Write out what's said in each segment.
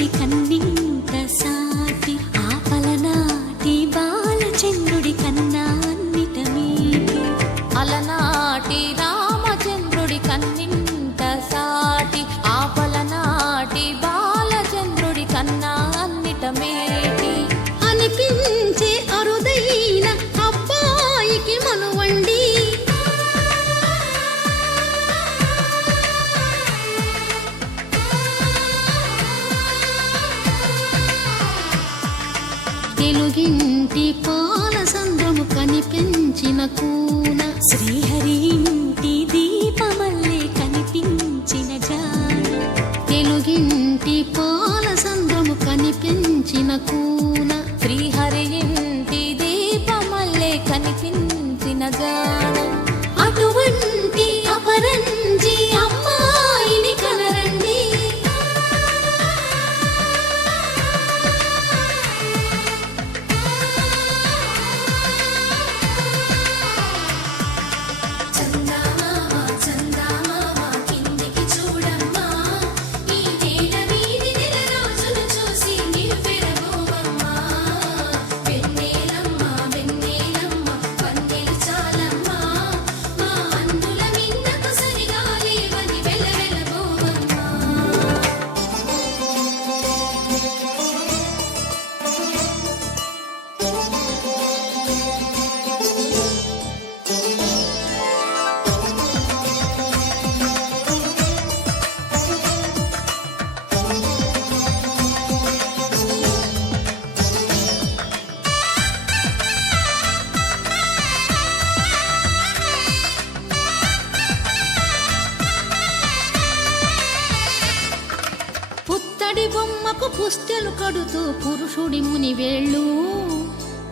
చంద్రుడి కన్నింత సాటి ఆపలనాటి బాలచంద్రుడి కన్నా అన్నిట మీటి అలనాటి రామచంద్రుడి కన్నింత సాటి ఆపలనాటి బాలచంద్రుడి కన్నా అన్నిట మేటి అనిపించే అరుదైన అబ్బాయికి మనువండి తెలుగింటి పాలసంద్రము కనిపించిన కూన శ్రీహరి ఇంటి దీపమల్లే కనిపించిన జాన తెలుగింటి పాలసంద్రము కనిపించిన కూన శ్రీహరి ఇంటి దీపమల్లే కనిపించిన జానం అటువంటి అపరంజి అమ్మాయిని కనరండి పుత్తడి బొమ్మకు పుస్తెలు కడుతూ పురుషుడి ముని వేళ్ళు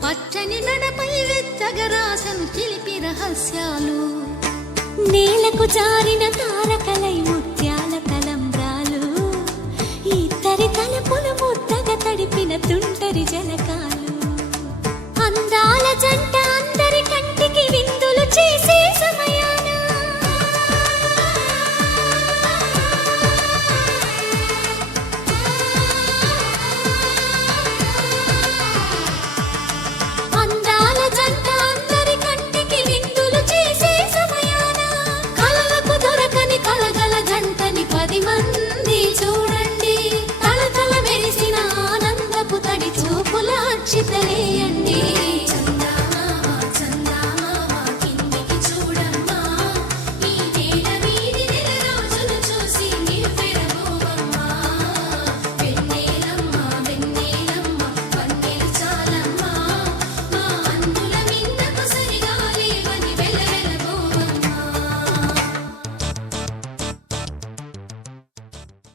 పచ్చని నడపై వెచ్చగరాసను చిలిపి రహస్యాలు నేలకు జారిన తారకలై ముత్య